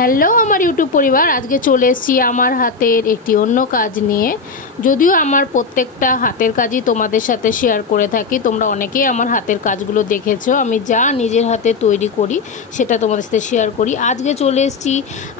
Hello আমার YouTube পরিবার, আজকে চলে এসেছি আমার হাতের একটি অন্য কাজ নিয়ে। যদিও আমার প্রত্যেকটা হাতের কাজই তোমাদের সাথে শেয়ার করে থাকি, তোমরা অনেকেই আমার হাতের কাজগুলো দেখেছো। আমি যা নিজের হাতে তৈরি করি সেটা তোমাদের সাথে শেয়ার করি। আজকে চলে এসেছি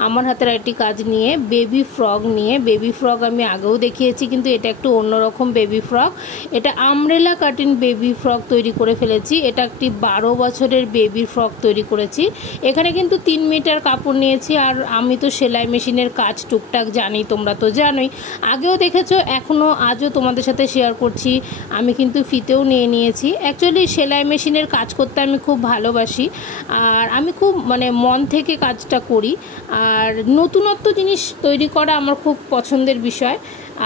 আমার হাতের একটি কাজ নিয়ে, বেবি ফ্রক নিয়ে। বেবি ফ্রক আমি আগেও দেখিয়েছি, কিন্তু এটা একটু অন্যরকম বেবি ফ্রক। এটা আমব্রেলা কাটিং বেবি ফ্রক তৈরি করে ফেলেছি। এটা একটি 12 বছরের বেবি ফ্রক তৈরি করেছি। এখানে কিন্তু 3 মিটার কাপড় নিয়েছি। আর আমি তো সেলাই মেশিনের কাজ টুকটাক জানি, তোমরা তো জানোই, আগেও দেখেছো, এখনও আজও তোমাদের সাথে শেয়ার করছি। আমি কিন্তু ফিতেও নিয়েছি। অ্যাকচুয়ালি সেলাই মেশিনের কাজ করতে আমি খুব ভালোবাসি, আর আমি খুব মন থেকে কাজটা করি। আর নতুনত্ব জিনিস তৈরি করা আমার খুব পছন্দের বিষয়।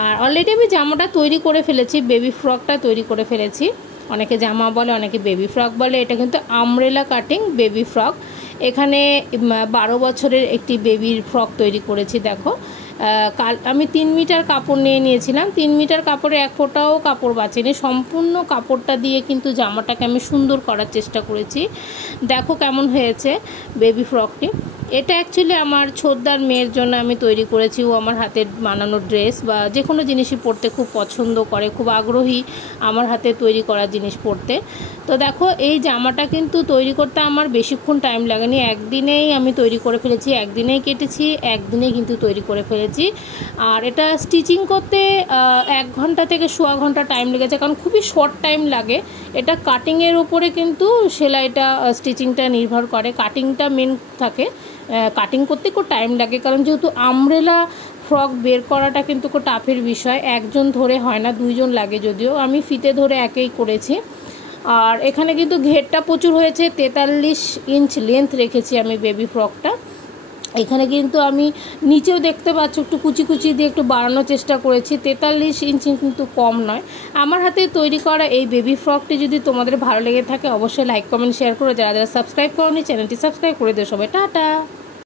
আর অলরেডি আমি জামাটা তৈরি করে ফেলেছি, বেবি ফ্রকটা তৈরি করে ফেলেছি। অনেকে জামা বলে, অনেকে বেবি ফ্রক বলে। এটা কিন্তু আমব্রেলা কাটিং বেবি ফ্রক। এখানে 12 বছরের একটি বেবির ফ্রক তৈরি করেছি। দেখো, আমি 3 মিটার কাপড় নিয়েছিলাম। 3 মিটার কাপড়ে এক ফোঁটাও কাপড় বাঁচেনি। সম্পূর্ণ কাপড়টা দিয়ে কিন্তু জামাটাকে আমি সুন্দর করার চেষ্টা করেছি। দেখো কেমন হয়েছে বেবি ফ্রকটি। এটা অ্যাকচুয়ালি আমার ছোটদার মেয়ের জন্য আমি তৈরি করেছি। ও আমার হাতের বানানো ড্রেস বা যে কোনো জিনিসই পরতে খুব পছন্দ করে, খুব আগ্রহী আমার হাতে তৈরি করা জিনিস পরতে। তো দেখো, এই জামাটা কিন্তু তৈরি করতে আমার বেশিক্ষণ টাইম লাগেনি। একদিনেই আমি তৈরি করে ফেলেছি, একদিনেই কেটেছি, একদিনেই কিন্তু তৈরি করে ফেলেছি। আর এটা স্টিচিং করতে 1 ঘন্টা থেকে সোয়া ঘন্টা টাইম লেগেছে, কারণ খুবই শর্ট টাইম লাগে। এটা কাটিংয়ের উপরে কিন্তু সেলাইটা স্টিচিংটা নির্ভর করে। কাটিংটা মেন থাকে, কাটিং করতে খুব টাইম লাগে, কারণ যেহেতু আমব্রেলা ফ্রক বের করাটা কিন্তু খুব টাফের বিষয়। একজন ধরে হয় না, 2 জন লাগে। যদিও আমি ফিতে ধরে একেই করেছি। আর এখানে কিন্তু ঘেরটা প্রচুর হয়েছে। 43 ইঞ্চ লেন্থ রেখেছি আমি বেবি ফ্রকটা। এখানে কিন্তু আমি নিচেও দেখতে পাচ্ছ একটু কুচি দিয়ে একটু বাড়ানোর চেষ্টা করেছি। 43 ইঞ্চ কিন্তু কম নয়। আমার হাতে তৈরি করা এই বেবি ফ্রকটি যদি তোমাদের ভালো লেগে থাকে, অবশ্যই লাইক কমেন্ট শেয়ার করো। যারা সাবস্ক্রাইব করোনি, চ্যানেলটি সাবস্ক্রাইব করে দিও সবাই। টাটা।